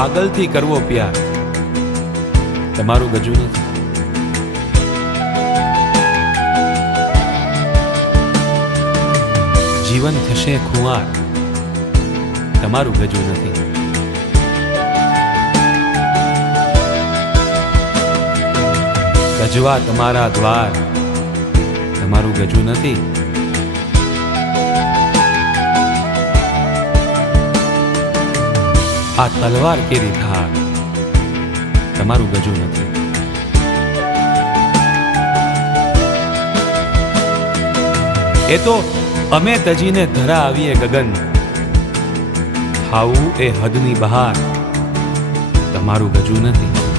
પાગલથી કરવો પ્યાર તમારું ગજુ નથી. જીવન થશે ખુવાર તમારું ગજુ નથી. ગજવા તમારા દ્વાર તમારું ગજુ નથી. આ તલવાર કેરી ધાર તમારું ગજુ નથી. એ તો અમે તજીને ધરા આવીએ ગગન, થાવું એ હદની બહાર તમારું ગજુ નથી.